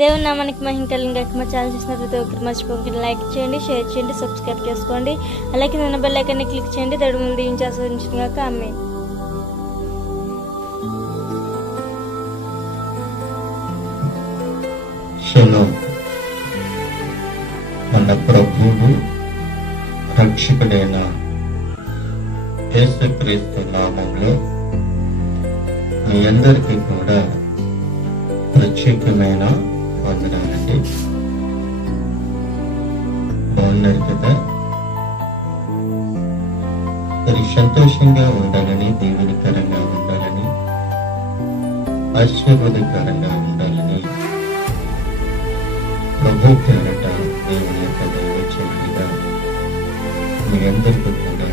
దేవుని నామానికి మహిమ కలుగుగాక. మా ఛానల్ చూసిన ప్రతి ఒక్కరు మర్చిపోకుండా లైక్ చేయండి, షేర్ చేయండి, సబ్స్క్రైబ్ చేసుకోండి. అలాగే ఉన్న బెల్ ఐకాన్ని క్లిక్ చేయండి. దేవుడి ముందు దీవించి ఆశీర్వదించుగాక. ఆమేన్. షలోమ్. మన ప్రభువు రక్షకుడైన యేసుక్రీస్తు నామంలో మీ అందరికీ కూడా ప్రత్యేకమైన వందనాలండి. బాగున్నారు కదా? మరి సంతోషంగా ఉండాలని, దీవెనకరంగా ఉండాలని, ఆశీర్వాదకరంగా ఉండాలని ప్రభు పేరట దేవుని యొక్క దైవచనుడిగా మీ అందరికీ కూడా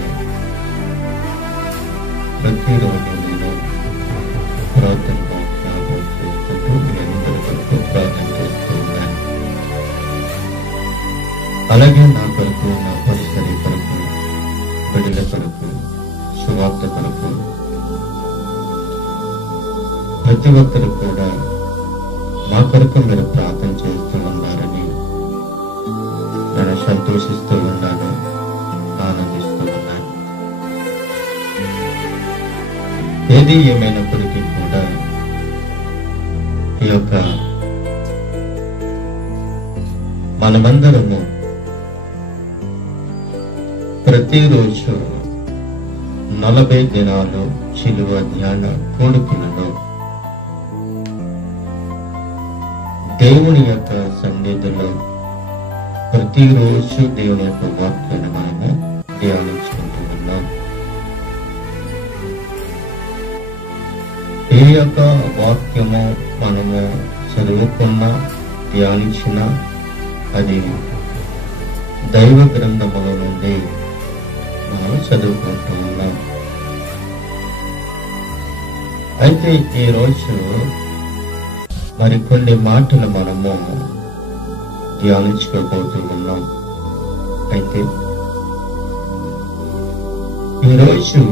ప్రతిరోజు నేను ప్రార్థనగా జ్ఞాపకం చేసుకుంటూ మీ అందరికీ ప్రార్థన చేస్తూ ఉన్నాను. అలాగే నా కొరకు, నా పరిసరి కొరకు, బిడ్డల కొరకు, సువార్త కొరకు ప్రతి ఒక్కరు కూడా మా కొరకు మీరు ప్రార్థన చేస్తూ ఉన్నారని నేను సంతోషిస్తూ ఉన్నాను, ఆనందిస్తూ ఉన్నాను. ఏది ఏమైనప్పటికీ కూడా ఈ యొక్క మనమందరము ప్రతిరోజు 40 దినాలు శిలువ ధ్యాన కోడుకులలో దేవుని యొక్క సన్నిధిలో ప్రతిరోజు దేవుని యొక్క వాక్యాన్ని మనము ధ్యానించుకుంటూ ఉన్నాం. ఈ యొక్క వాక్యము మనము చదువుకున్నా, ధ్యానించినా అది దైవ గ్రంథముల నుండి మనం చదువుకుంటూ ఉన్నాం. అయితే ఈరోజు మరికొన్ని మాటలు మనము ధ్యానించుకోబోతూ ఉన్నాం. అయితే ఈరోజు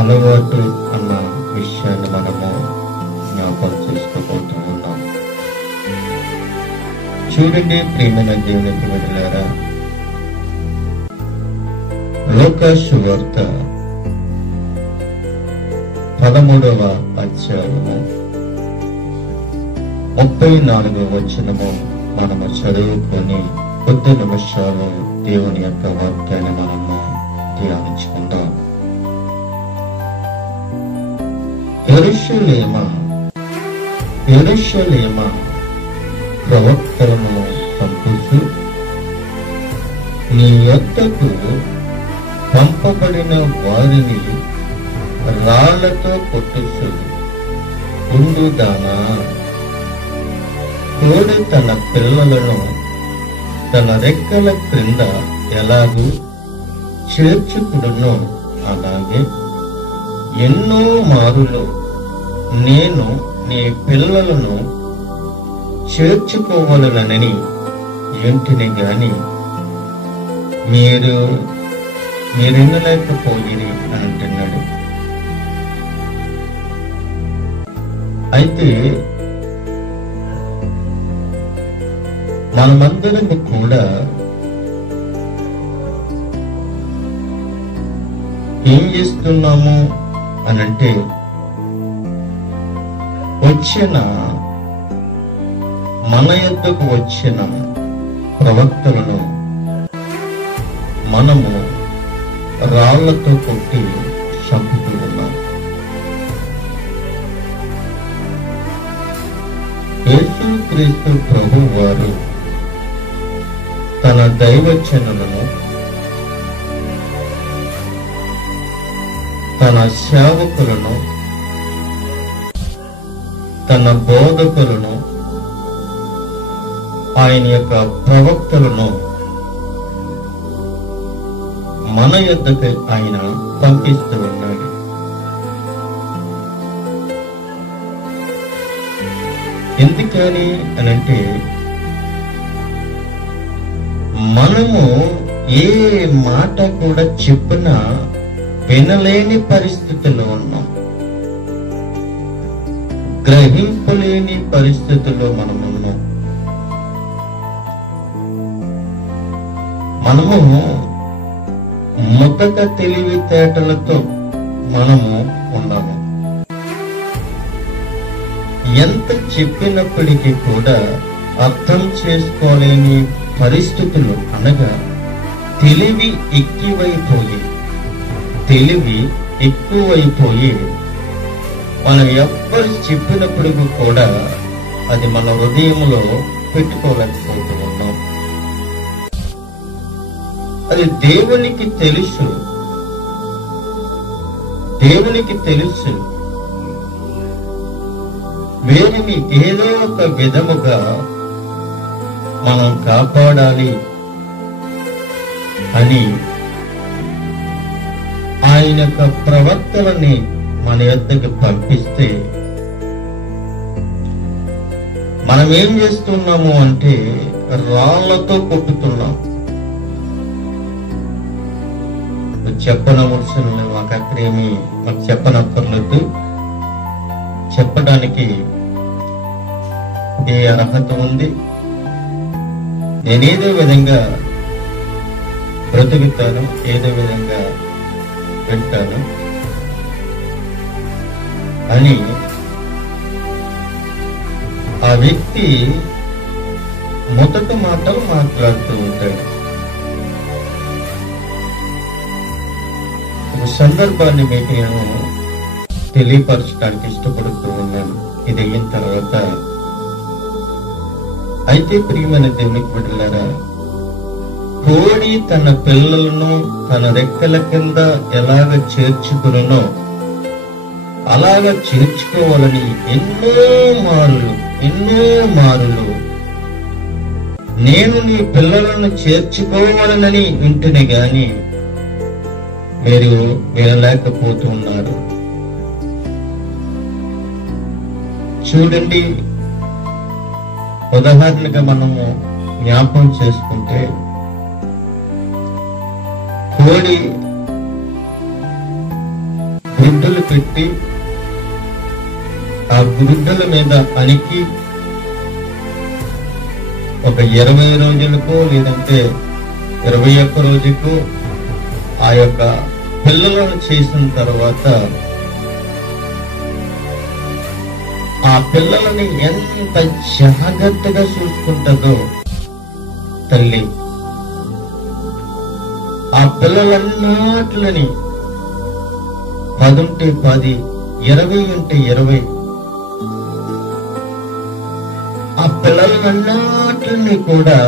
అలవాటు అన్న విషయాన్ని మనము జ్ఞాపకం చేసుకోబోతూ ఉన్నాం. చూడండి ప్రియమైన దేవుని పిల్లలారా, లూకా సువార్త 13వ అధ్యాయము 34వ వచనము మనము చదువుకొని కొద్ది నిమిషాలు దేవుని యొక్క వాక్యాన్ని మనము ధ్యానించుకుందాం. యెరూషలేమా, యెరూషలేమా, ప్రవక్తలను చంపుచు నీ యొద్దకు పంపబడిన వారిని రాళ్లతో కొట్టుచు ఉండుదానా, కోడి తన పిల్లలను తన రెక్కల క్రింద ఎలాగూ చేర్చుకుడునో అలాగే ఎన్నో మారులు నేను నీ పిల్లలను చేర్చుకోవాలనని ఏంటిని గాని మీరు వినలేకపోయిరి అని అంటున్నాడు. అయితే మనమందరం కూడా ఏం చేస్తున్నాము అనంటే, మన యొద్దకు వచ్చిన ప్రవక్తలను మనము రాళ్లతో కొట్టి చంపుతూ ఉన్నాం. యేసుక్రీస్తు ప్రభు వారు తన దైవజనులను, తన సేవకులను, తన బోధకులను, ఆయన యొక్క ప్రవక్తలను మన యొద్దకు ఆయన పంపిస్తూ ఉన్నాడు. ఎందుకని అనంటే, మనము ఏ మాట కూడా చెప్పినా వినలేని పరిస్థితిలో ఉన్నాం. గ్రహింపలేని పరిస్థితుల్లో మనం ఉన్నాం. మనము మొదట తెలివితేటలతో మనము ఉన్నాము. ఎంత చెప్పినప్పటికీ కూడా అర్థం చేసుకోలేని పరిస్థితులు, అనగా తెలివి ఎక్కువైపోయి మనం ఎవ్వరు చెప్పినప్పటికీ కూడా అది మన హృదయంలో పెట్టుకోలేకపోతూ ఉన్నాం. అది దేవునికి తెలుసు వీరిని ఏదో ఒక విధముగా మనం కాపాడాలి అని ఆయన యొక్క ప్రవక్తలని మన యొద్దకు పంపిస్తే మనం ఏం చేస్తున్నాము అంటే రాళ్లతో కొట్టుతున్నాం. చెప్పనవలసిన మాకు అక్కడేమి మాకు చెప్పనక్కర్లేదు, చెప్పడానికి ఏ అర్హత ఉంది, నేనేదో విధంగా బ్రతుకుతాను, ఏదో విధంగా వింటాను అని ఆ వ్యక్తి మొదటి మాటలు మాట్లాడుతూ ఉంటాడు. ఒక సందర్భాన్ని మీకు నేను తెలియపరచడానికి ఇష్టపడుతూ ఉన్నాను. ఇది అయిన తర్వాత అయితే ప్రియమైన దేవునికి బిడ్డలారా, కోడి తన పిల్లలను తన రెక్కల కింద ఎలాగ చేర్చుకునో అలాగ చేర్చుకోవాలని ఎన్నో మారులు నేను నీ పిల్లలను చేర్చుకోవాలనని వింటునే గాని మీరు వినలేకపోతున్నారు. చూడండి, ఉదాహరణగా మనము జ్ఞాపకం చేసుకుంటే కోడి గుడ్డలు పెట్టి ఆ గుడ్డల మీద అనికి ఒక 20 రోజులకు లేదంటే 21 రోజుకు ఆ యొక్క పిల్లలను చేసిన తర్వాత ఆ పిల్లలని ఎంత జాగ్రత్తగా చూసుకుంటుందో తల్లి, ఆ పిల్లలన్నిటిని 10 ఉంటే 10, 20 ఉంటే 20, ఆ పిల్లలన్నిటిని కూడా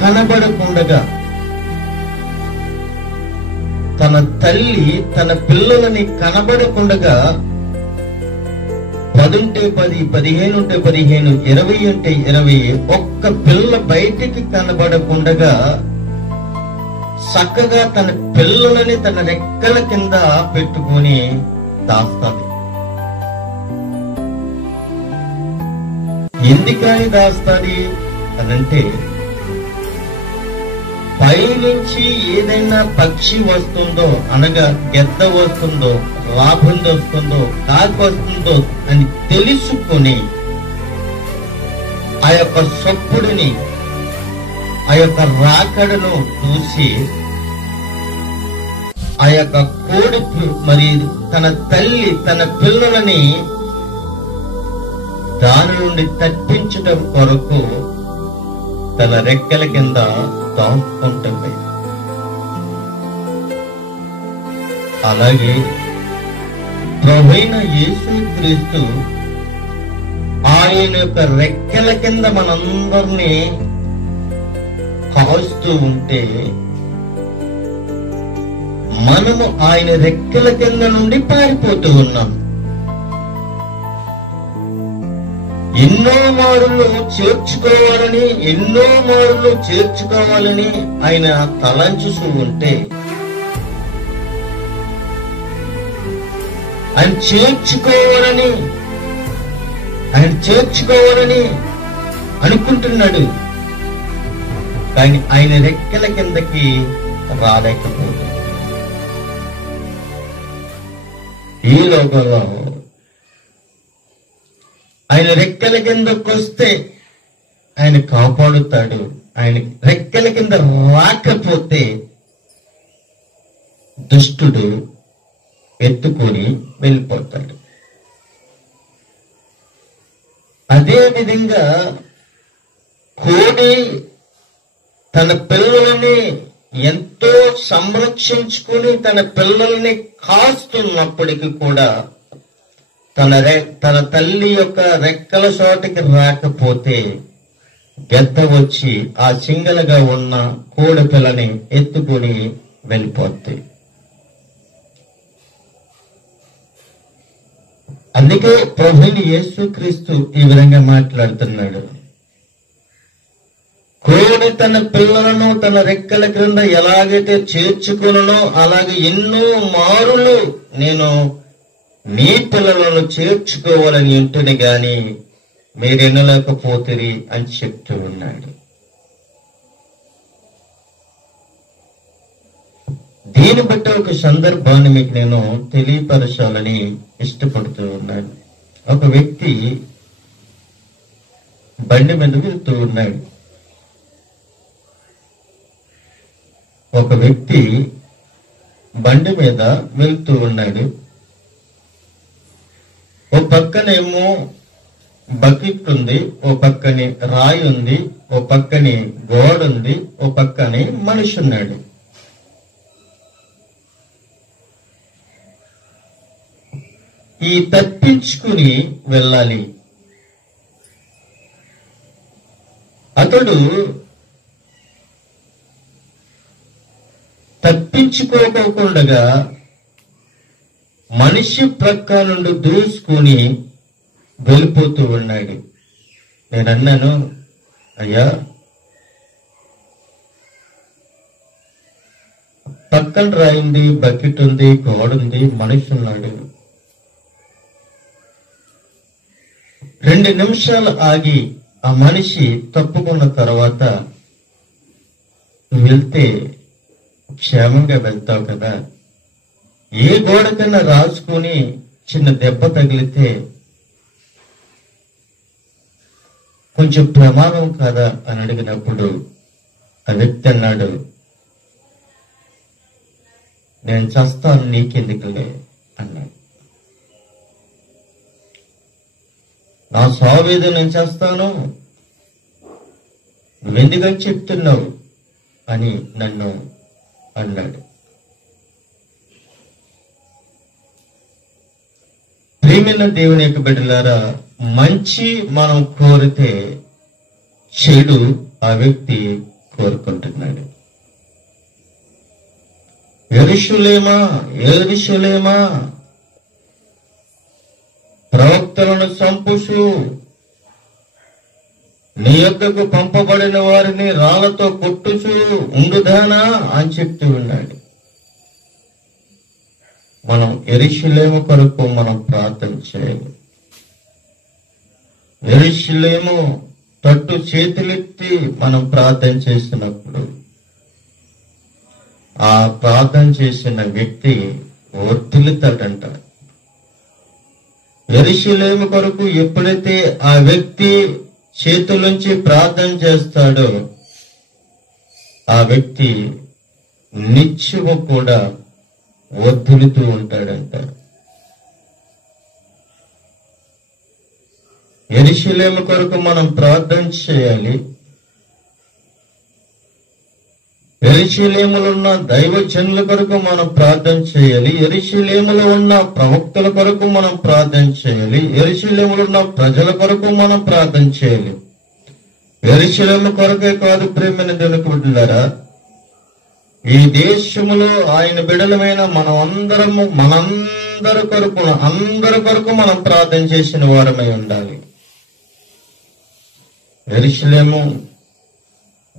కనబడకుండగా తన తల్లి తన పిల్లలని కనబడకుండగా 10 ఉంటే 10, 15 ఉంటే 15, 20 ఉంటే 20 ఒక్క పిల్ల బయటికి కనబడకుండగా చక్కగా తన పిల్లలని తన రెక్కల కింద పెట్టుకొని దాస్తాది. ఎందుకని దాస్తాది అనంటే, పైనుంచి ఏదైనా పక్షి వస్తుందో, అనగా గెద్ద వస్తుందో, రాబందు వస్తుందో, కాకి వస్తుందో అని తెలుసుకొని ఆ యొక్క సొప్పుడిని, ఆ యొక్క రాకడను చూసి ఆ యొక్క కోడి మరి తన తల్లి తన పిల్లలని దాని నుండి తప్పించడం కొరకు తన రెక్కల కింద దాక్కుంటుంది. అలాగే ప్రభువైన యేసుక్రీస్తు ఆయన యొక్క రెక్కల కింద మనందరినీ కాస్తూ ఉంటే మనము ఆయన రెక్కల కింద నుండి పారిపోతూ ఉన్నాం. ఎన్నో మారులు చేర్చుకోవాలని ఆయన తలంచుతూ ఉంటే, ఆయన చేర్చుకోవాలని అనుకుంటున్నాడు, కానీ ఆయన రెక్కల కిందకి రాలేకపోతుంది. ఈ లోకంలో ఆయన రెక్కల కిందకు వస్తే ఆయన కాపాడుతాడు. ఆయన రెక్కల కింద రాకపోతే దుష్టుడు ఎత్తుకొని వెళ్ళిపోతాడు. అదే విధంగా కోడి తన పిల్లలని ఎంతో సంరక్షించుకుని తన పిల్లల్ని కాస్తున్నప్పటికీ కూడా తన తల్లి యొక్క రెక్కల చోటకి రాకపోతే గద్ద వచ్చి ఆ సింగలుగా ఉన్న కోడి పిల్లని ఎత్తుకుని వెళ్ళిపోతాయి. అందుకే ప్రభువుని యేసుక్రీస్తు ఈ విధంగా మాట్లాడుతున్నాడు. కోడి తన పిల్లలను తన రెక్కల క్రింద ఎలాగైతే చేర్చుకునో అలాగే ఎన్నో మారులు నేను మీ పిల్లలను చేర్చుకోవాలని ఉంటుంది గాని మీరు ఎన్నలేకపోతిరి అని చెప్తూ ఉన్నాడు. దీన్ని బట్టి ఒక సందర్భాన్ని మీకు నేను తెలియపరచాలని ఇష్టపడుతూ ఉన్నాను. ఒక వ్యక్తి బండి మీద వెళ్తూ ఉన్నాడు. ఒక వ్యక్తి బండి మీద వెళ్తూ ఉన్నాడు. ఓ పక్కనేమో బకెట్ ఉంది, ఓ పక్కనే రాయి ఉంది, ఓ పక్కనే గోడ ఉంది, ఓ పక్కనే మనిషి ఉన్నాడు. ఈ తప్పించుకుని వెళ్ళాలి. అతడు తప్పించుకోకుండా మనిషి ప్రక్క నుండి దూసుకుని వెళ్ళిపోతూ ఉన్నాడు. నేను అన్నాను, అయ్యా పక్కన రాయింది, బకెట్ ఉంది, గోడ ఉంది, మనిషి ఉన్నాడు. 2 నిమిషాలు ఆగి ఆ మనిషి తప్పుకున్న తర్వాత వెళ్తే క్షేమంగా వెళ్తావు కదా. ఏ గోడకన్నా రాసుకుని చిన్న దెబ్బ తగిలితే కొంచెం ప్రమాదం కదా అని అడిగినప్పుడు ఆ వ్యక్తి అన్నాడు, నేను చస్తాను, నీకెందుకులే అన్నాడు. నా సావేదో నేను చేస్తాను, నువ్వెందుకని చెప్తున్నావు అని నన్ను అన్నాడు. ప్రియమైన దేవుని యొక్క బిడ్డలారా, మంచి మనం కోరితే చెడు ఆ వ్యక్తి కోరుకుంటున్నాడు. యెరూషలేమా, యెరూషలేమా, ప్రవక్తలను చంపుచు నీ యొక్కకు పంపబడిన వారిని రాళ్లతో కొట్టుచు ఉండుదానా అని చెప్తూ ఉన్నాడు. మనం యెరూషలేము కొరకు మనం ప్రార్థన చేయాలి. యెరూషలేము తట్టు చేతులెత్తి మనం ప్రార్థన చేసినప్పుడు ఆ ప్రార్థన చేసిన వ్యక్తి వర్ధిల్లుతాడంట. యెరూషలేము కొరకు ఎప్పుడైతే ఆ వ్యక్తి చేతుల్లోంచి ప్రార్థన చేస్తాడో ఆ వ్యక్తి నిత్యము కూడా వర్ధిల్లుతూ ఉంటాడంట. యెరూషలేము కొరకు మనం ప్రార్థన చేయాలి. యెరూషలేములో ఉన్న దైవజనుల కొరకు మనం ప్రార్థన చేయాలి. యెరూషలేములో ఉన్న ప్రవక్తల కొరకు మనం ప్రార్థన చేయాలి. యెరూషలేములో ఉన్న ప్రజల కొరకు మనం ప్రార్థన చేయాలి. యెరూషలేము కొరకే కాదు ప్రియమైన దేవునికి బిడ్డలారా, ఈ దేశములో ఆయన బిడ్డలమైన మనందరి కొరకు మనం ప్రార్థన చేసిన వారమై ఉండాలి. యెరూషలేము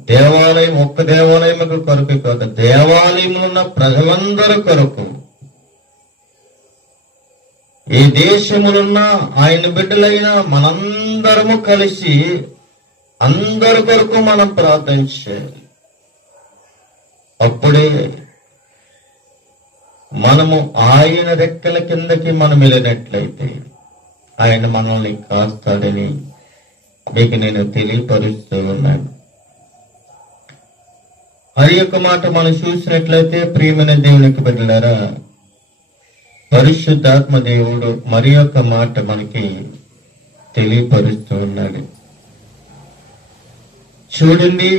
దేవాలయం ఒక్క దేవాలయం కొరకు కాదు, దేవాలయంలో ఉన్న ప్రజలందరి కొరకు, ఈ దేశములున్న ఆయన బిడ్డలైన మనందరము కలిసి అందరి కొరకు మనం ప్రార్థన చేయాలి. అప్పుడే మనము ఆయన రెక్కల కిందకి మనం వెళ్ళినట్లయితే ఆయన మనల్ని కాస్తాడని మీకు నేను తెలియపరుస్తూ ఉన్నాను. మరి యొక్క మాట మనం చూసినట్లయితే ప్రియమైన దేవునికి బిడ్డలారా, పరిశుద్ధాత్మ దేవుడు మరి యొక్క మాట మనకి తెలియపరుస్తూ ఉన్నాడు. చూడండి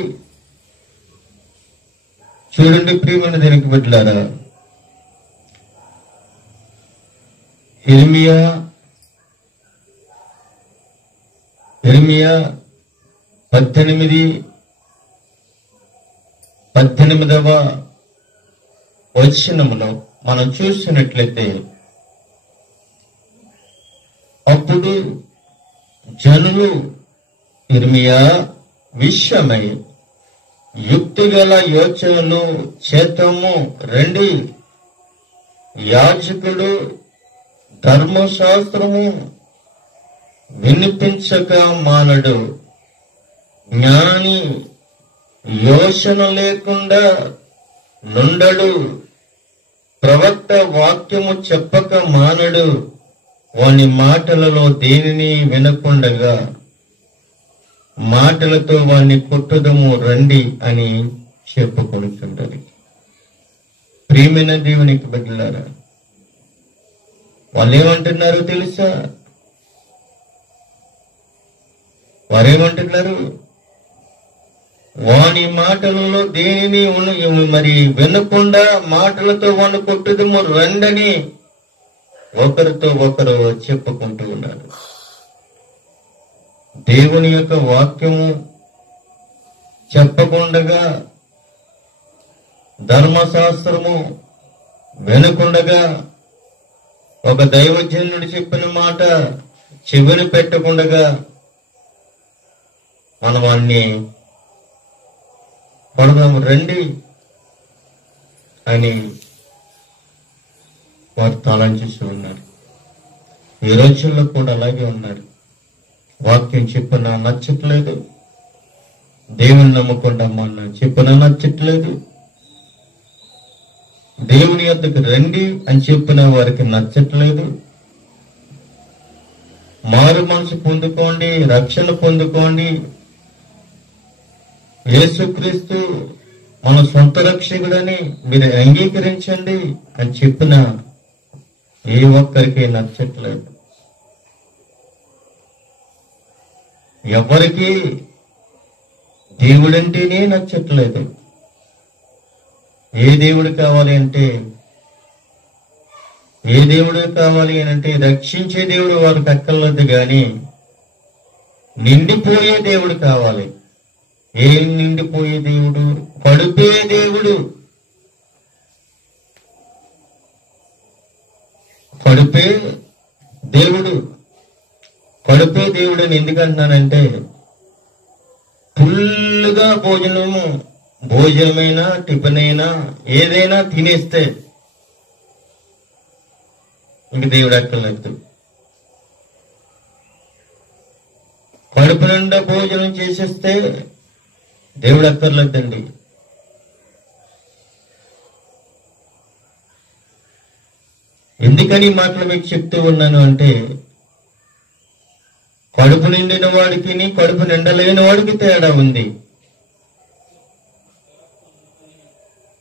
ప్రియమైన దేవునికి బిడ్డలారా, ఇర్మియా 18వ వచనములో మనం చూసినట్లయితే, అప్పుడు జనులు ఇర్మియా విషయమై యుక్తిగల యోచనలు చేతము రండి, యాజకుడు ధర్మశాస్త్రము వినిపించక మానడు, జ్ఞాని యోచన లేకుండా నుండడు, ప్రవక్త వాక్యము చెప్పక మానడు, వాని మాటలలో దేనిని వినకుండగా మాటలతో వాణ్ణి కొట్టుదము రండి అని చెప్పుకొనుచుంటారు. ప్రియమైన దేవునికి బిడ్డలారా, వాళ్ళు ఏమంటున్నారు తెలుసా? వారేమంటున్నారు? వాని మాటలలో దేనిని మరి వినకుండా మాటలతో వాణ్ణి కొట్టుదము రండని ఒకరితో ఒకరు చెప్పుకుంటూ ఉన్నారు. దేవుని యొక్క వాక్యము చెప్పకుండగా, ధర్మశాస్త్రము వినకుండగా, ఒక దైవజనుడు చెప్పిన మాట చెవిని పెట్టకుండగా మనం వాణ్ణి పడదాము రండి అని వారు తలంచేసి ఉన్నారు. ఈ రోజుల్లో కూడా అలాగే ఉన్నారు. వాక్యం చెప్పినా నచ్చట్లేదు, దేవుని నమ్ముకుంటామన్నా చెప్పినా నచ్చట్లేదు, దేవుని యొద్దకు రండి అని చెప్పిన వారికి నచ్చట్లేదు. మారు మనసు పొందుకోండి, రక్షణ పొందుకోండి, యేసుక్రీస్తు మన సొంత రక్షకుడని మీరు అంగీకరించండి అని చెప్పిన ఏ ఒక్కరికి నచ్చట్లేదు. ఎవరికి దేవుడంటేనే నచ్చట్లేదు. ఏ దేవుడు కావాలి అంటే రక్షించే దేవుడు వారికి అక్కర్లేదు, గాని నిండిపోయే దేవుడు కావాలి. ఏం నిండిపోయే దేవుడు? కడుపే దేవుడు. కడుపే దేవుడు అని ఎందుకంటున్నానంటే, ఫుల్గా భోజనమైనా టిఫిన్ అయినా ఏదైనా తినేస్తే ఇంక దేవుడు అక్కర్లేదు. కడుపు నిండా భోజనం చేసేస్తే దేవుడు అక్కర్లేదండి. ఎందుకని మాటలు మీకు చెప్తూ ఉన్నాను అంటే, కడుపు నిండిన వాడికి కడుపు నిండలేని వాడికి తేడా ఉంది.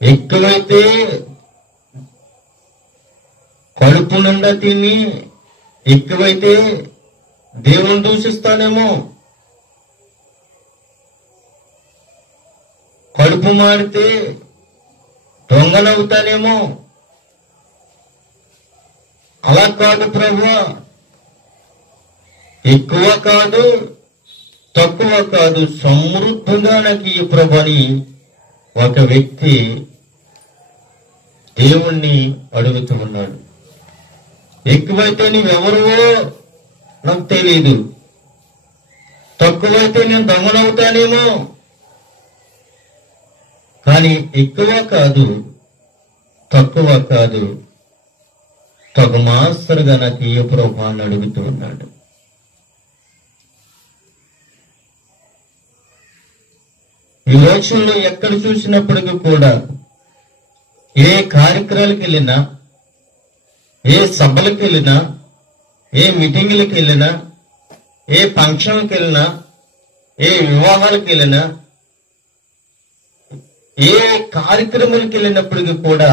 ఎక్కువైతే కడుపు నిండా తిని ఎక్కువైతే దేవుని దూషిస్తానేమో, కడుపు మారితే దొంగనవుతానేమో. అలా కాదు ప్రభువా, ఎక్కువ కాదు తక్కువ కాదు, సమృద్ధిగా నాకు ఈ ప్రభు అని ఒక వ్యక్తి దేవుణ్ణి అడుగుతూ ఉన్నాడు. ఎక్కువైతే నీవెవరువో నాకు తెలియదు, తక్కువైతే నేను దొంగనవుతానేమో, కానీ ఎక్కువ కాదు తక్కువ కాదు, తగు మాస్తరుగా నాకు ఈ ప్రభు అని అడుగుతూ ఉన్నాడు. ఈ రోజుల్లో ఎక్కడ చూసినప్పటికీ కూడా, ఏ కార్యక్రమాలకు వెళ్ళినా, ఏ సభలకు వెళ్ళినా, ఏ మీటింగులకు వెళ్ళినా, ఏ ఫంక్షన్కి వెళ్ళినా, ఏ వివాహాలకు వెళ్ళినా, ఏ కార్యక్రమాలకు వెళ్ళినప్పటికీ కూడా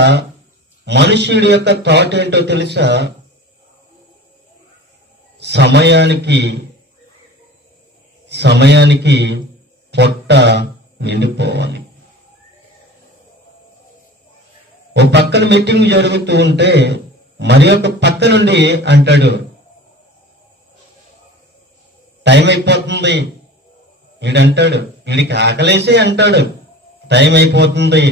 మనుషుడి యొక్క థాట్ ఏంటో తెలుసా? సమయానికి పొట్ట నిండిపోవాలి. ఓ పక్కన మీటింగ్ జరుగుతూ ఉంటే మరి ఒక పక్క నుండి అంటాడు, టైం అయిపోతుంది. వీడంటాడు, వీడికి ఆకలేసి అంటాడు, టైం అయిపోతుంది.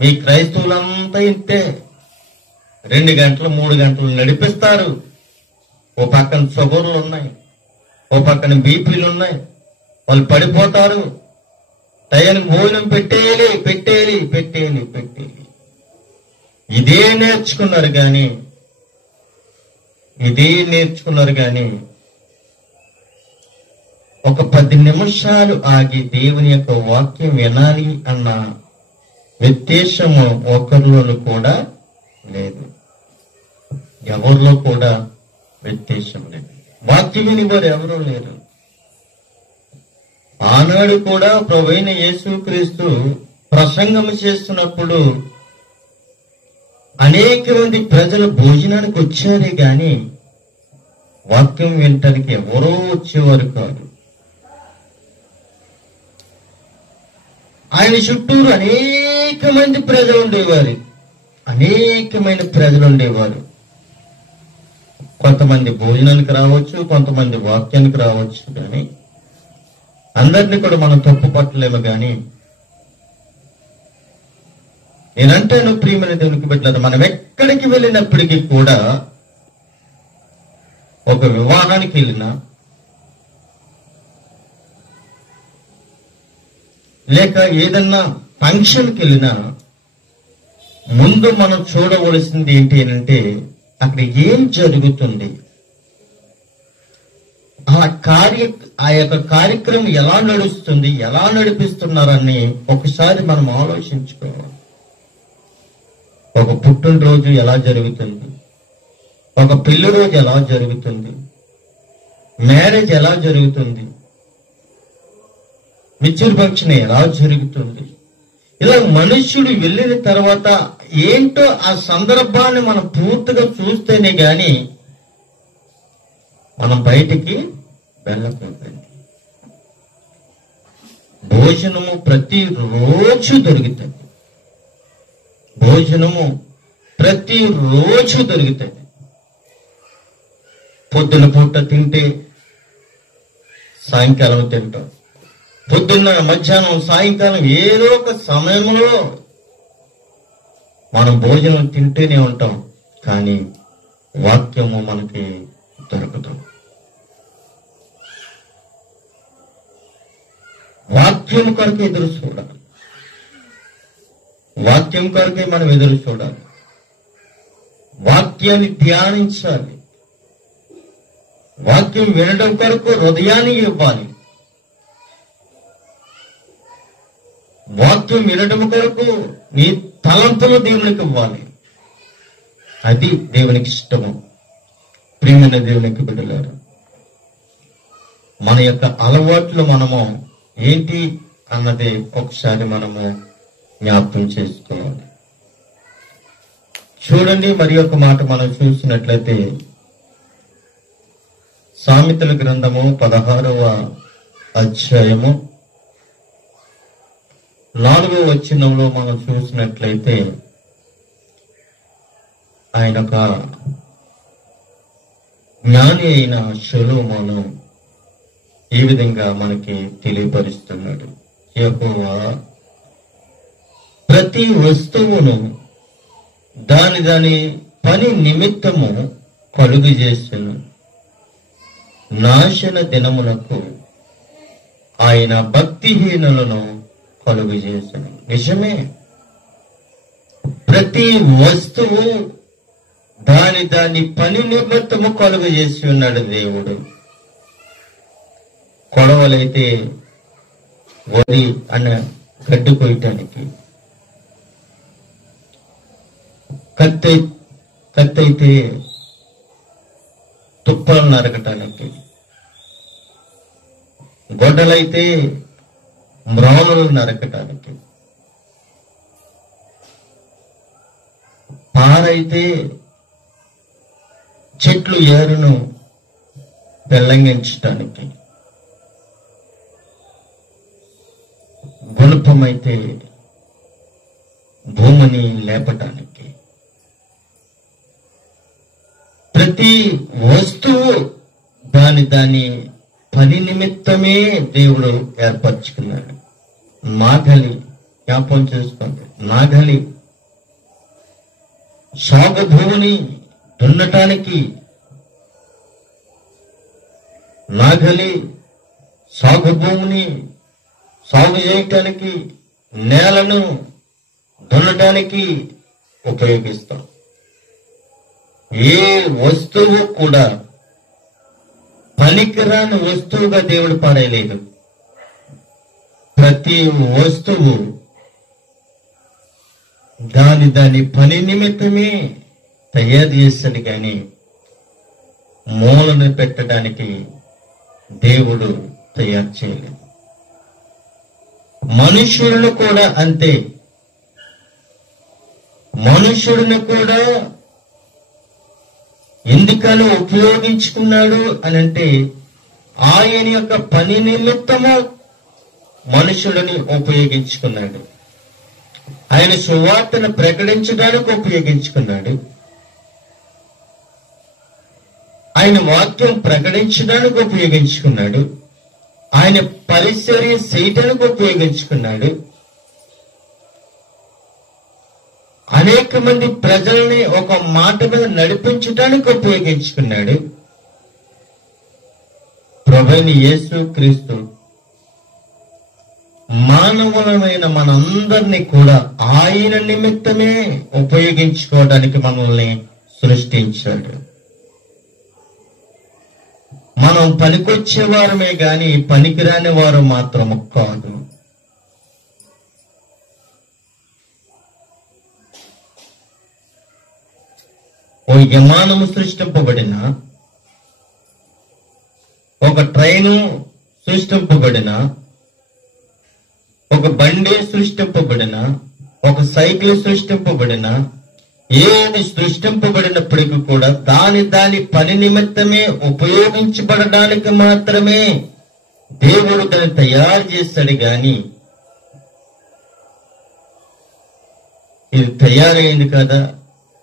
మీ క్రైస్తవులంతా ఇంతే, 2 గంటలు 3 గంటలు నడిపిస్తారు. ఓ పక్కన షుగర్లు ఉన్నాయి, ఓ పక్కన బీపీలు ఉన్నాయి, వాళ్ళు పడిపోతారు. టయానికి భోజనం పెట్టేయాలి. ఇదే నేర్చుకున్నారు కానీ ఒక 10 నిమిషాలు ఆగి దేవుని యొక్క వాక్యం వినాలి అన్న వ్యత్యాసము ఒకరిలో కూడా లేదు, ఎవరిలో కూడా వ్యత్యాసం లేదు. వాక్యం వినివారు ఎవరూ లేరు. ఆనాడు కూడా ప్రభువైన యేసుక్రీస్తు ప్రసంగం చేస్తున్నప్పుడు అనేక మంది ప్రజలు భోజనానికి వచ్చారే గాని వాక్యం వినటానికి ఎవరో వచ్చేవారు కాదు. ఆయన చుట్టూరు అనేకమైన ప్రజలు ఉండేవారు. కొంతమంది భోజనానికి రావచ్చు, కొంతమంది వాక్యానికి రావచ్చు. కానీ అందరినీ కూడా మనం తప్పు పట్టలేము. కానీ నేనంటాను, ప్రియమైన దేవునికి బిడ్డలారా, మనం ఎక్కడికి వెళ్ళినప్పటికీ కూడా, ఒక వివాహానికి వెళ్ళినా, లేక ఏదన్నా ఫంక్షన్కి వెళ్ళినా, ముందు మనం చూడవలసింది ఏంటి అంటే అక్కడ ఏం జరుగుతుంది, ఆ యొక్క కార్యక్రమం ఎలా నడుస్తుంది, ఎలా నడిపిస్తున్నారని ఒకసారి మనం ఆలోచించుకోవాలి. ఒక పుట్టినరోజు ఎలా జరుగుతుంది, ఒక పెళ్లి రోజు ఎలా జరుగుతుంది, మ్యారేజ్ ఎలా జరుగుతుంది, మెచ్యూర్ ఫంక్షన్ ఎలా జరుగుతుంది. ఇలా మనుష్యుడు వెళ్ళిన తర్వాత ఏంటో ఆ సందర్భాన్ని మనం పూర్తిగా చూస్తేనే గాని మనం బయటికి వెళ్ళకూడదు. భోజనము ప్రతిరోజు దొరుకుతుంది. పొద్దున పూట తింటే సాయంకాలం తింటాం, పొద్దున్న మధ్యాహ్నం సాయంకాలం ఏదో ఒక సమయంలో మనం భోజనం తింటూనే ఉంటాం. కానీ వాక్యము మనకి దొరకదు. వాక్యం కొరకు ఎదురు చూడాలి. వాక్యం కొరకే మనం ఎదురు చూడాలి. వాక్యాన్ని ధ్యానించాలి. వాక్యం వినడం కొరకు హృదయాన్ని ఇవ్వాలి. వాక్యం వినడం కొరకు నీ తలంపులు దేవునికి ఇవ్వాలి. అది దేవునికి ఇష్టము. ప్రియమైన దేవునికి బిడ్డలారా, మన యొక్క అలవాట్లు మనము ఏంటి అన్నది ఒకసారి మనము జ్ఞాపకం చేసుకోవాలి. చూడండి, మరి ఒక మాట మనం చూసినట్లయితే సామెతల గ్రంథము 16వ అధ్యాయము 4వ వచనంలో మనం చూసినట్లయితే ఆయన ఒక జ్ఞాని అయిన సొలొమోను ఈ విధంగా మనకి తెలియపరుస్తున్నాడు. యెహోవా ప్రతి వస్తువును దాని పని నిమిత్తము కలుగు చేసిన నాశన దినములకు ఆయన భక్తిహీనులను కలుగు చేసిన. నిజమే, ప్రతి వస్తువు దాని పని నిమిత్తము కలుగు చేసి ఉన్నాడు దేవుడు. కొడవలైతే వరి అన్న గడ్డి కొయ్యటానికి, కత్తి అయితే తుప్పలు నరకటానికి, గొడ్డలైతే మ్రాణులు నరకటానికి, పారైతే చెట్లు ఏరును పెళ్ళంగించటానికి, గుణపమైతే భూమిని లేపటానికి. ప్రతి వస్తువు దాని పని నిమిత్తమే దేవుడు ఏర్పరచుకున్నాడు. నాగలి, జ్ఞాపకం చేసుకోండి, నాగలి సాగు భూమిని దున్నటానికి, నాగలి సాగు భూమిని సాగు చేయటానికి, నేలను దున్నటానికి ఉపయోగిస్తాం. ఏ వస్తువు కూడా పనికిరాని వస్తువుగా దేవుడు పడేయలేదు. ప్రతి వస్తువు దాని పని నిమిత్తమే తయారు చేశాడు, కానీ మూలను పెట్టడానికి దేవుడు తయారు చేయలేదు. మనుష్యులను కూడా అంతే. మనుష్యుడిని కూడా ఎందుకని ఉపయోగించుకున్నాడు అని అంటే, ఆయన యొక్క పని నిమిత్తము మనుషులని ఉపయోగించుకున్నాడు. ఆయన సువార్తను ప్రకటించడానికి ఉపయోగించుకున్నాడు. ఆయన వాక్యం ప్రకటించడానికి ఉపయోగించుకున్నాడు. ఆయన పరిచర్య చేయడానికి ఉపయోగించుకున్నాడు. అనేక మంది ప్రజల్ని ఒక మాట మీద నడిపించడానికి ఉపయోగించుకున్నాడు. ప్రభువైన యేసు క్రీస్తు మానవులమైన మనందరినీ కూడా ఆయన నిమిత్తమే ఉపయోగించుకోవడానికి మనల్ని సృష్టించాడు. మనం పనికొచ్చేవారమే గాని పనికిరాని వారు మాత్రము కాదు. ఓ విమానము సృష్టింపబడిన, ఒక ట్రైను సృష్టింపబడిన, ఒక బండి సృష్టింపబడిన, ఒక సైకిల్ సృష్టింపబడిన, ఏది సృష్టింపబడినప్పటికీ కూడా దాని పని నిమిత్తమే ఉపయోగించబడడానికి మాత్రమే దేవుడు దాన్ని తయారు చేశాడు. గాని ఇది తయారైంది కదా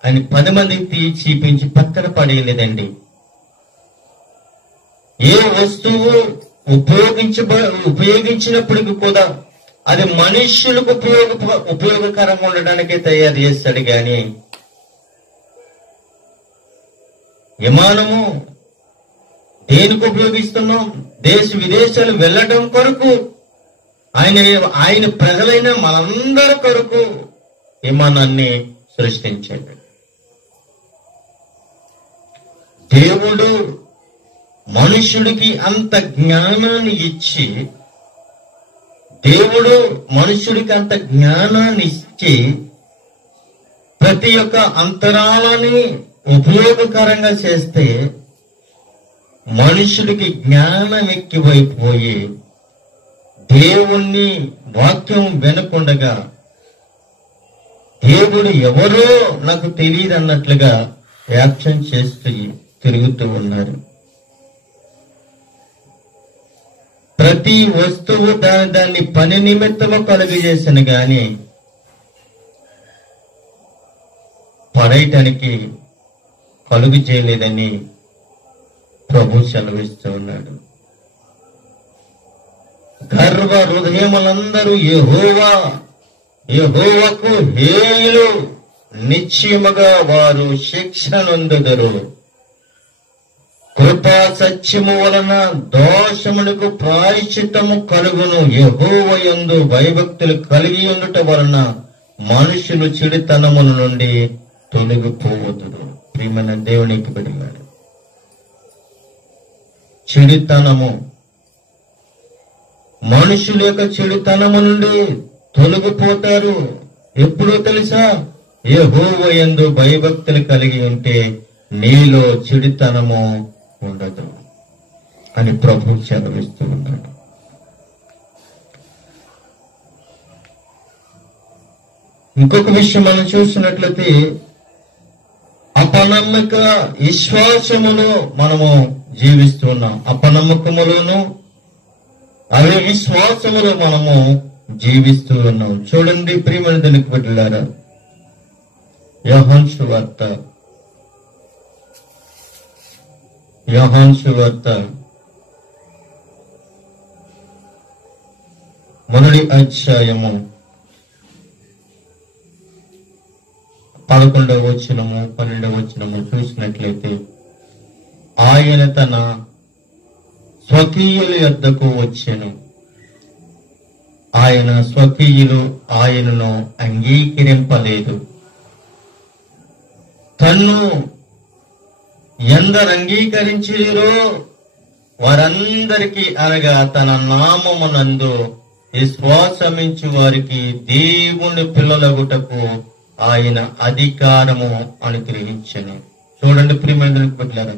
అని 10 మందికి తీసి చూపించి పక్కన పడేయలేదండి. ఏ వస్తువు ఉపయోగించినప్పటికీ కూడా అది మనుష్యులకు ఉపయోగకరంగా ఉండడానికే తయారు చేస్తాడు. గాని విమానము దేనికి ఉపయోగిస్తున్నాం? దేశ విదేశాలు వెళ్ళడం కొరకు, ఆయన ప్రజలైన మనందరి కొరకు విమానాన్ని సృష్టించాడు. దేవుడు మనుష్యుడికి అంత జ్ఞానాన్ని ఇచ్చి, ప్రతి ఒక్క అంతరాలని ఉపయోగకరంగా చేస్తే మనుషుడికి జ్ఞానం ఎక్కువైపోయి దేవుణ్ణి వాక్యం వినకుండగా దేవుడు ఎవరో నాకు తెలియదు అన్నట్లుగా యాక్షన్ చేస్తూ తిరుగుతూ ఉన్నారు. ప్రతి వస్తువు దాన్ని పని నిమిత్తము కలుగు చేసిన గాని పడేయటానికి కలుగు చేయలేదని ప్రభు సెలవిస్తూ ఉన్నాడు. గర్వ హృదయములందరూ యెహోవాకు హేయులు, నిశ్చయముగా వారు శిక్ష నొందుదురు. కృపా సత్యము వలన దోషములకు ప్రాయశ్చిత్తము కలుగును. యెహోవా యందు భయభక్తులు కలిగి ఉండుట వలన మనుషులు చెడుతనముల నుండి తొలగిపోవదురు. ప్రియమైన దేవునికి బిడ్డలారా, చెడుతనము, మనుషుల యొక్క చెడుతనము నుండి తొలగిపోతారు. ఎప్పుడో తెలుసా? యెహోవా యందు భయభక్తులు కలిగి ఉంటే నీలో చెడుతనము ఉండదు అని ప్రభు సెలవిస్తూ ఉన్నాడు. ఇంకొక విషయం మనం చూసినట్లయితే అపనమ్మక విశ్వాసములో మనము జీవిస్తున్నాం. అపనమ్మకములోను అదే విశ్వాసములో మనము జీవిస్తూ ఉన్నాం. చూడండి ప్రియమైన దేవుని బిడ్డలారా, యోహాను సువార్త 1వ అధ్యాయము 11వ వచనము 12వ వచనము చూసినట్లయితే, ఆయన తన స్వకీయుల యొద్దకు వచ్చెను, ఆయన స్వకీయులు ఆయనను అంగీకరింపలేదు. తన్ను ఎందరు అంగీకరించిరో వారందరికీ అనగా తన నామమునందు విశ్వాసమించు వారికి దేవుని పిల్లలగుటకు ఆయన అధికారము అనుగ్రహించెను. చూడండి ప్రియమైన బిడ్డలారా,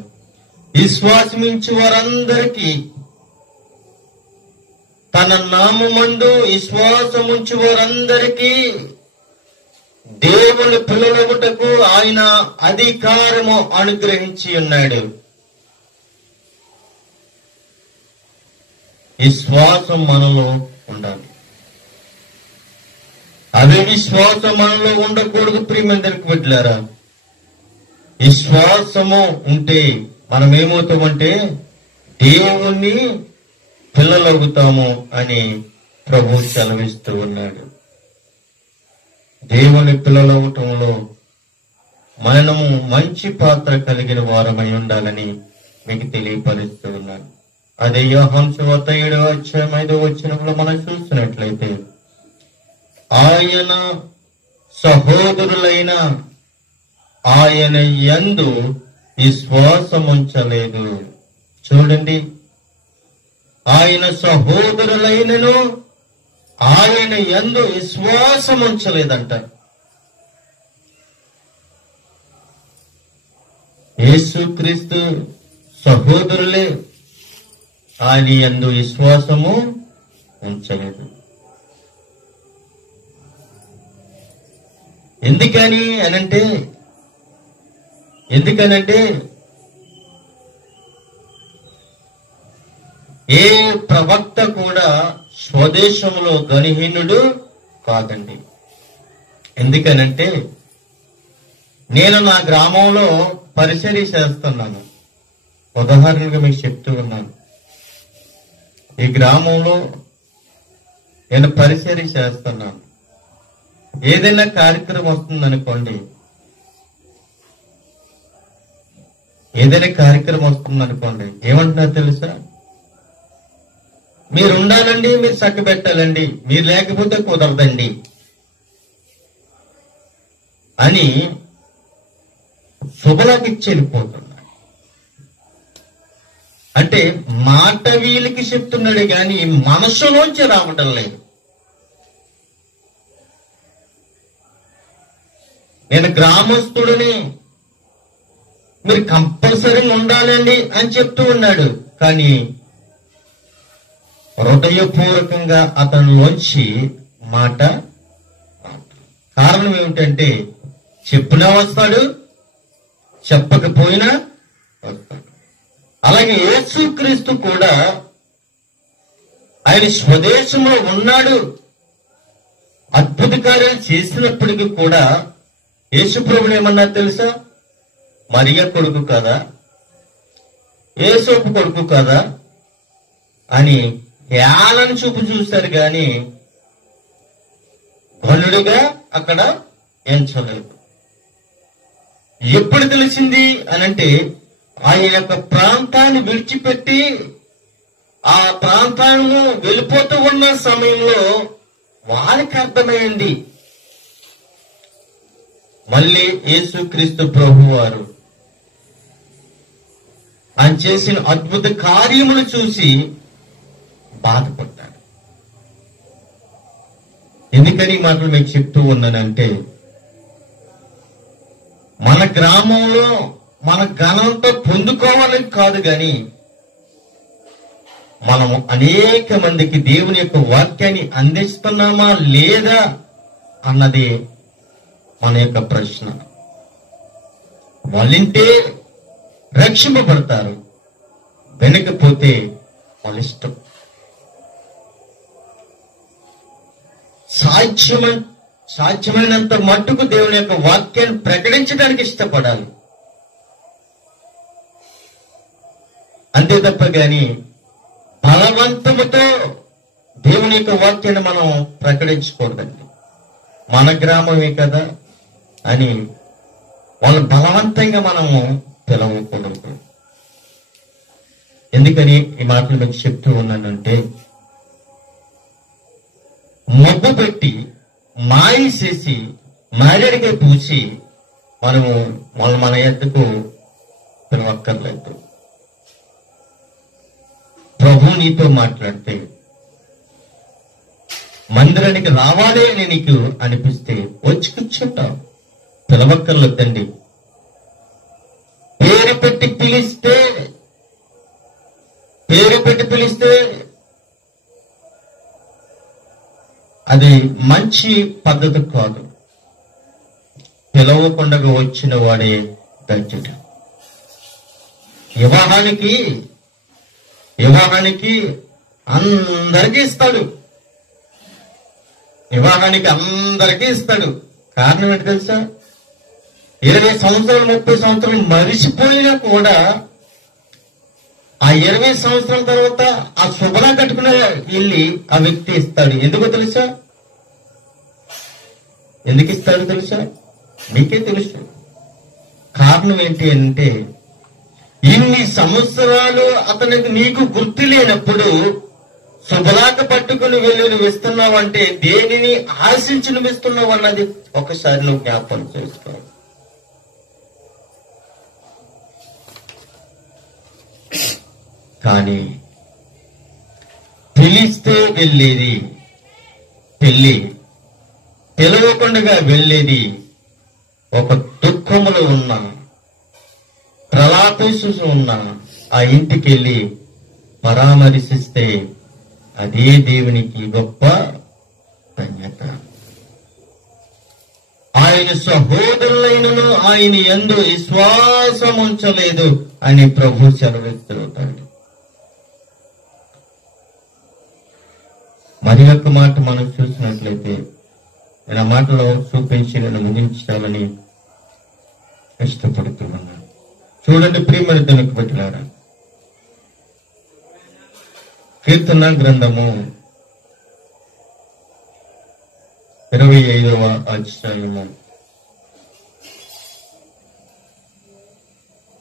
విశ్వాసమించు వారందరికీ, తన నామమందు విశ్వాసముంచు వారందరికీ దేవుని పిల్లలగుటకు ఆయన అధికారము అనుగ్రహించి ఉన్నాడు. విశ్వాసం మనలో ఉండాలి. అదే విశ్వాసం మనలో ఉండకూడదు ప్రియమైన బిడ్డలారా. విశ్వాసము ఉంటే మనం ఏమవుతామంటే దేవుణ్ణి పిల్లలవుతాము అని ప్రభు సెలవిస్తూ ఉన్నాడు. దేవుని పిల్లలవటంలో మనము మంచి పాత్ర కలిగిన వారమై ఉండాలని మీకు తెలియపరుస్తూ ఉన్నాను. అదే యోహాను సువార్త 7వ అధ్యాయం 5వ వచనంలో మనం చూస్తున్నట్లయితే, ఆయన సహోదరులైన ఆయన యందు విశ్వాసముంచలేదు. చూడండి, ఆయన సహోదరులైనను ఆయన యందు విశ్వాసముంచలేదంట. యేసుక్రీస్తు సహోదరులే ఆయన యందు విశ్వాసము ఉంచలేదు. ఎందుకనంటే ఏ ప్రవక్త కూడా స్వదేశంలో ఘనహీనుడు కాదండి. ఎందుకనంటే నేను నా గ్రామంలో పరిచర్య చేస్తున్నాను. ఉదాహరణగా మీకు చెప్తూ ఉన్నాను, ఈ గ్రామంలో నేను పరిచర్య చేస్తున్నాను. ఏదైనా కార్యక్రమం వస్తుందనుకోండి, ఏమంటున్నారు తెలుసా? మీరు ఉండాలండి, మీరు చక్క పెట్టాలండి, మీరు లేకపోతే కుదరదండి అని శుభలకిచ్చి వెళ్ళిపోతున్నాడు. అంటే మాట వీళ్ళకి చెప్తున్నాడు కానీ మనసులోంచి రావటం లేదు. నేను గ్రామస్తుడిని, మీరు కంపల్సరీగా ఉండాలండి అని చెప్తూ ఉన్నాడు. కానీ హృదయపూర్వకంగా అతనిలోంచి మాట. కారణం ఏమిటంటే చెప్పినా వస్తాడు, చెప్పకపోయినా వస్తాడు. అలాగే యేసుక్రీస్తు కూడా ఆయన స్వదేశంలో ఉన్నాడు, అద్భుత కార్యాలు చేసినప్పటికీ కూడా యేసుప్రభుడు ఏమన్నారు తెలుసా? మరియ కొడుకు కదా, యేసోపు కొడుకు కదా అని ఏళ్ళని చూపు చూశారు కానీ ఘనుడిగా అక్కడ ఎంచలేదు. ఎప్పుడు తెలిసింది అనంటే ఆయన యొక్క ప్రాంతాన్ని విడిచిపెట్టి ఆ ప్రాంతాన్ని వెళ్ళిపోతూ ఉన్న సమయంలో వారికి అర్థమైంది. మళ్ళీ యేసుక్రీస్తు ప్రభు వారు ఆయన చేసిన అద్భుత కార్యములు చూసి బాధపడ్డాడు. ఎందుకని ఈ మాటలు మీకు చెప్తూ ఉన్నానంటే, మన గ్రామంలో మన ఘనంతో పొందుకోవాలని కాదు, కానీ మనము అనేక మందికి దేవుని యొక్క వాక్యాన్ని అందిస్తున్నామా లేదా అన్నది మన యొక్క ప్రశ్న. వాళ్ళింటే రక్షింపబడతారు, వెనకపోతే వాళ్ళ ఇష్టం. సాధ్యమైనంత మట్టుకు దేవుని యొక్క వాక్యాన్ని ప్రకటించడానికి ఇష్టపడాలి, అంతే తప్ప గాని బలవంతముతో దేవుని యొక్క వాక్యాన్ని మనం ప్రకటించకూడదండి. మన గ్రామమే కదా అని వాళ్ళు బలవంతంగా మనము పిలవకూడదు. ఎందుకని ఈ మాటలు మీకు చెప్తూ ఉన్నానంటే, మబ్బు పెట్టి మాయ చేసి మారేడిగా పూసి మనము వాళ్ళు మన ఎద్దకు పిలవక్కర్లేదు. ప్రభు నీతో మాట్లాడితే మందిరానికి రావాలి అని నీకు అనిపిస్తే వచ్చి కూర్చుంటావు, పిలవక్కర్లేదండి. పేరు పెట్టి పిలిస్తే అది మంచి పద్ధతి కాదు. పిలవకుండా వచ్చిన వాడే దంచుడు. వివాహానికి అందరికీ ఇస్తాడు. కారణం ఏంటి తెలుసా? 20 సంవత్సరాలు 30 సంవత్సరాలు మరిచిపోయినా కూడా ఆ 20 సంవత్సరాల తర్వాత ఆ శుభ్రం కట్టుకునే వెళ్ళి ఆ వ్యక్తి ఇస్తాడు. ఎందుకో తెలుసా? ఎందుకు ఇస్తాడో తెలుసా? మీకే తెలుసు. కారణం ఏంటి అంటే, ఇన్ని సంవత్సరాలు అతనికి నీకు గుర్తు లేనప్పుడు శుభలాక పట్టుకుని వెళ్ళి నువ్వు ఇస్తున్నావు అంటే దేనిని ఆశించి నువ్వు ఇస్తున్నావు అన్నది ఒకసారి నువ్వు జ్ఞాపకం చేసుకో. కానీ పిలిస్తే వెళ్ళేది పెళ్ళి, పిలవకుండా వెళ్ళేది ఒక దుఃఖములో ఉన్న ప్రలాపేసు ఉన్న ఆ ఇంటికి వెళ్ళి పరామర్శిస్తే అదే దేవునికి గొప్ప ధన్యత. ఆయన సహోదరులైనను ఆయన యందు విశ్వాసం ఉంచలేదు అని ప్రభు సెలవిస్తున్నాడు. మరి యొక్క మాట మనం చూసినట్లయితే, నేను ఆ మాటలో చూపించి నేను ముగించాలని ఇష్టపడుతున్నాను. చూడండి ప్రియమైన దేవునికి పెట్టినారా, కీర్తన గ్రంథము 25వ అధ్యాయము.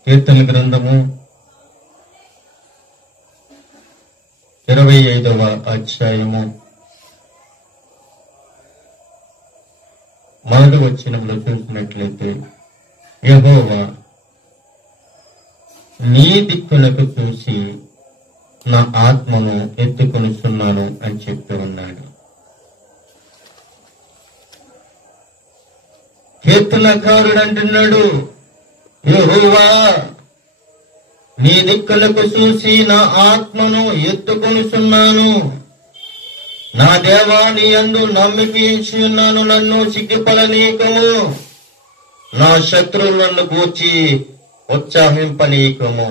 కీర్తన గ్రంథము 25వ అధ్యాయము మొదటి వచనంలో చూసినట్లయితే, యెహోవా నీ దిక్కులకు చూసి నా ఆత్మను ఎత్తుకొనిస్తున్నాను అని చెప్పి ఉన్నాడు. కీర్తనకారుడు అంటున్నాడు, యెహోవా నీ దిక్కులకు చూసి నా ఆత్మను ఎత్తుకొనిస్తున్నాను. నా దేవా నీ యందు నమ్మిక ఉంచి ఉన్నాను, నన్ను సిగ్గుపడనీయకము. నా శత్రువులు నన్ను గూర్చి ఉత్సాహింపనీయకము.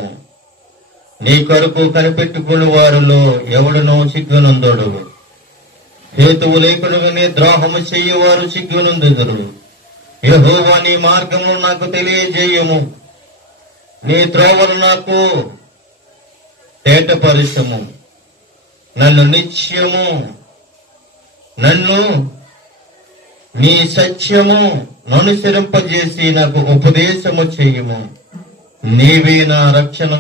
నీ కొరకు కనిపెట్టుకుని వారిలో ఎవడునో సిగ్గునందుడు. హేతువు లేకుని ద్రోహము చెయ్యవారు సిగ్గునందుదురు. యెహోవా నీ మార్గము నాకు తెలియజేయము, నీ త్రోవలు నాకు తేటపరచము. నన్ను నీ సత్యము అనుసరింపజేసి నాకు ఉపదేశము చెయ్యము. నీవే నా రక్షణ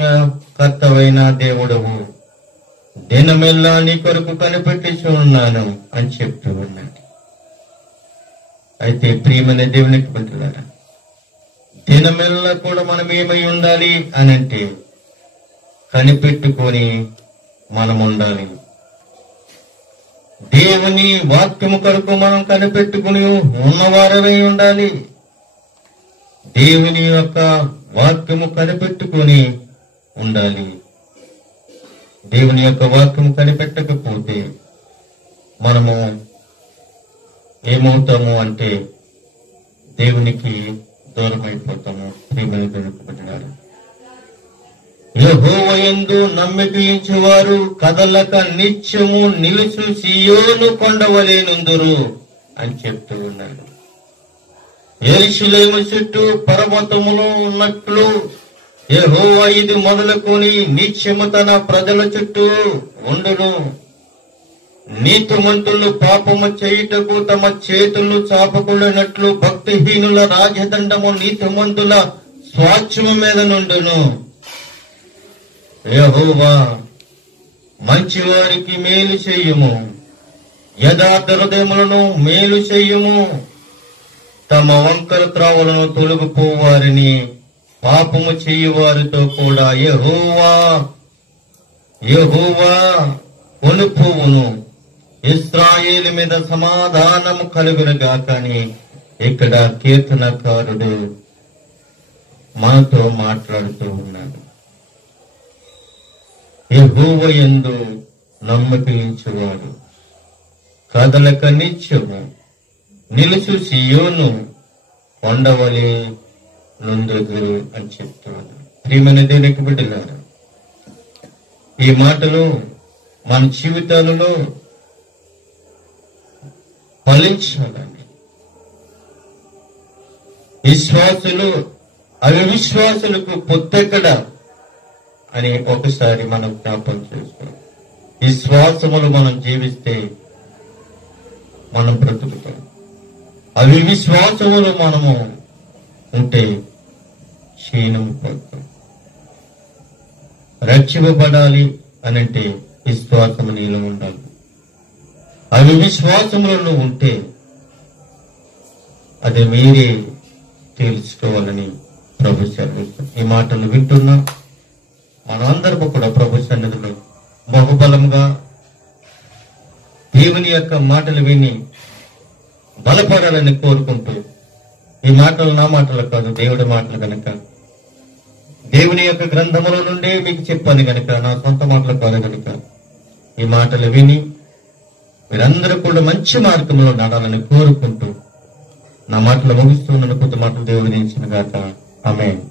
కర్తవైన దేవుడవు, దినమెల్లా నీ కొరకు కనిపెట్టి ఉన్నాను అని చెప్తూ ఉన్నాడు. అయితే ప్రియమైన దేవునికి బిడ్డలారా, దినమెల్లా కూడా మనం ఏమై ఉండాలి అని అంటే కనిపెట్టుకొని మనం ఉండాలి. దేవుని వాక్యము కొరకు మనం కనిపెట్టుకుని ఉన్నవారమై ఉండాలి. దేవుని యొక్క వాక్యము కనిపెట్టుకొని ఉండాలి. దేవుని యొక్క వాక్యము కనిపెట్టకపోతే మనము ఏమవుతాము అంటే దేవునికి దూరం అయిపోతాము. ప్రియమైన దేవునికి బిడ్డలారా, యెహోవా యందు నమ్మకించువారు కదలక నిత్యము నిలుచు సీయోను కొండవలెనుందురు అని చెప్తూ ఉన్నాడు. యెరూషలేము చుట్టూ పర్వతములు ఉన్నట్లు యెహోవా ఇది మొదలుకొని నిత్యము తన ప్రజల చుట్టూ ఉండును. నీతిమంతులు పాపము చేయుటకు తమ చేతులు చాపకుండానట్లు భక్తిహీనుల రాజదండము నీతిమంతుల స్వాస్థ్యము మీద నుండును. యెహోవా మంచివారికి మేలు చెయ్యుము, యథార్థ హృదయములను మేలు చెయ్యుము. తమ వంకర త్రావులను తొలగిపోవారిని పాపము చేయువారితో కూడా యెహోవా కొనుపోవును. ఇశ్రాయేలు మీద సమాధానము కలుగునుగా. కానీ ఇక్కడ కీర్తనకారుడు మనతో మాట్లాడుతూ ఉన్నాడు. యెహోవా యందు నమ్మకించువాడు కదలక నిత్యము నిలుచు సీయోను కొండవలె నుందురు అని చెప్తున్నాడు. ప్రియమైన దేవునికి బిడ్డలారా, ఈ మాటలు మన జీవితాలలో ఫలించాలని విశ్వాసులు అవిశ్వాసులకు పొత్తెక్కడ అని ఒకసారి మనం జ్ఞాపకం చేసుకోవాలి. విశ్వాసములు మనం జీవిస్తే మనం బ్రతుకుతాం. అవిశ్వాసములు మనము ఉంటే క్షీణం పడతాం. రక్షింపబడాలి అనంటే విశ్వాసము నీలో ఉండాలి. అవిశ్వాసములను ఉంటే అది మీరే తెలుసుకోవాలని ప్రభు సెలవిస్తాం. ఈ మాటలు వింటున్నా మనందరము కూడా ప్రభు సన్నిధిలో బహుబలంగా దేవుని యొక్క మాటలు విని బలపడాలని కోరుకుంటూ, ఈ మాటలు నా మాటలు కాదు, దేవుడి మాటలు కనుక, దేవుని యొక్క గ్రంథముల నుండే మీకు చెప్పాను కనుక, నా సొంత మాటలు కాదు కనుక, ఈ మాటలు విని మీరందరూ కూడా మంచి మార్గంలో నడాలని కోరుకుంటూ నా మాటలు ముగిస్తూ నన్ను కొద్ది మాటలు దేవుడు దించిన గాక. ఆమేన్.